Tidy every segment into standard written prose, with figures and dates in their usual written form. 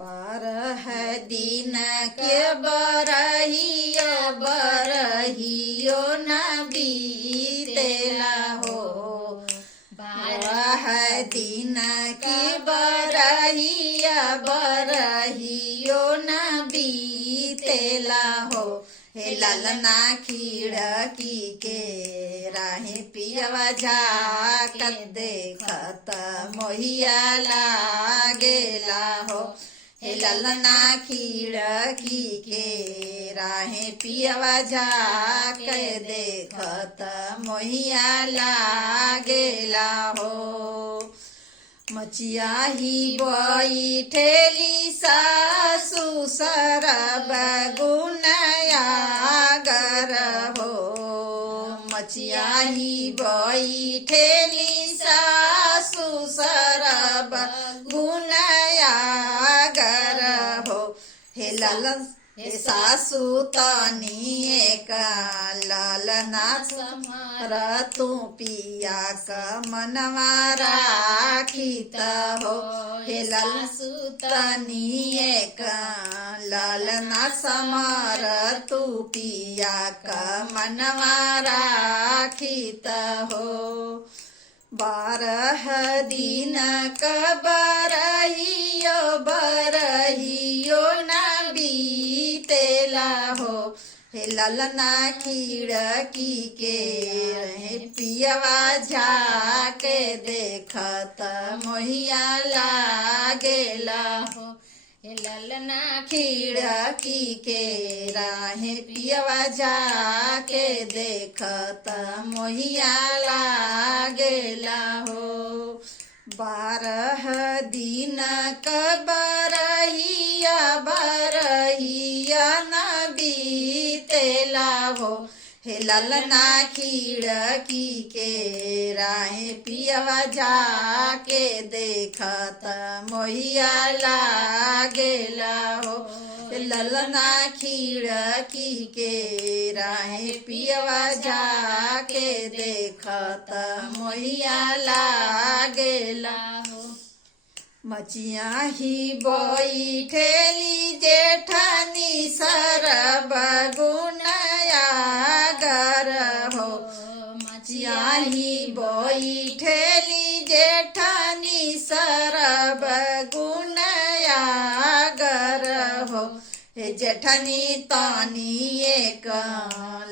बारह दिन के बरहियो बरहियो न बीतेला हो। बारह दिन की बरहिया बरहियो न बीतेला हो। हे ललना खिड़की के राहे पियवा झाकत देखत मोहिया लागेला हो। हे ललना खिड़की के राहे पियवा झाके देखत मोहिया लागेला हो। मचिया ही बैठेली सासु सरब गुनया गर हो। मचिया ही बैठेली सासु सरब गुनया गर हो। हे ललन हे सासु तनी एक ललना समर तू पिया क मनवा राखित हो। हे ललसु तनी एक ललना समर तू पिया क मनवा राखित हो। बारह दिन क बरहियो बरहियो न बीतेला हो। हे ललना खिड़की के रहे पियवा झाके देखत मोहिया लागेला हो। हे ललना खिड़की के राहे पियवा झाके देखत मोहिया लागेला हो। बारह दिन क बरहिया बरहिया न बीतेला हो। हे ललना खिड़की के राहे पियवा झाके देखत मोहिया लागेला हो। हे ललना खिड़की के राहे पियवा झाके देखत मोहिया लागेला हो। मचिया ही बैठेली जेठनी सरब गुनया गर हो। मचिया ही बैठेली जेठनी सरब गुनया गर हो। हे जेठनी तानी एक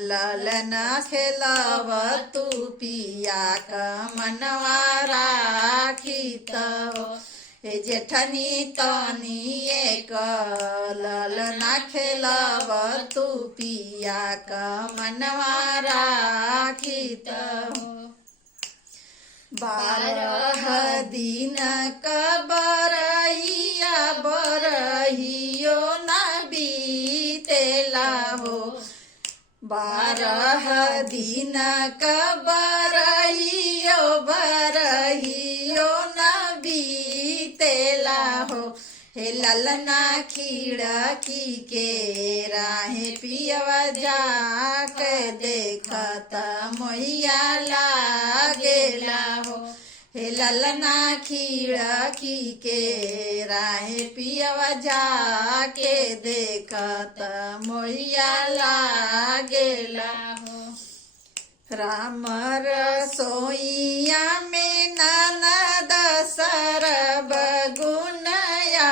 ललना खेलव तू पिया क मनवा राखित हो। हे जेठनी तानी एक ललना खेलव तू पिया क मनवा राखित हो। बारह दिन क बरहिया बरहियो न बीतेला हो। बारह दिन क बरहियो बरहियो न बीतेला हो। हे ललना खिड़की के राहे पियवा झाके देखत मोहिया लागेला हो। हे ललना खिड़की के राहे पियवा झाके देखत मोहिया लागेला हो। राम रसोइया में ननद सरब गुनया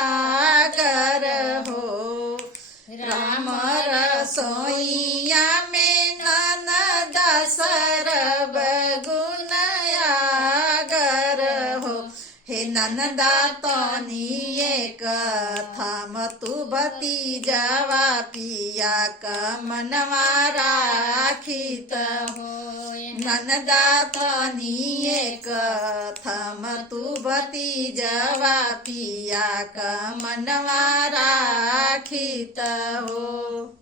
गर हो। राम रसोइया में ननद सरब गुनया गर हो। हे ननदा तनी एक थाम तू भतीजवा पिया क मनवा राखित हो। ननदा तनी एक थाम तू भतीजवा पिया क मनवा राखित हो।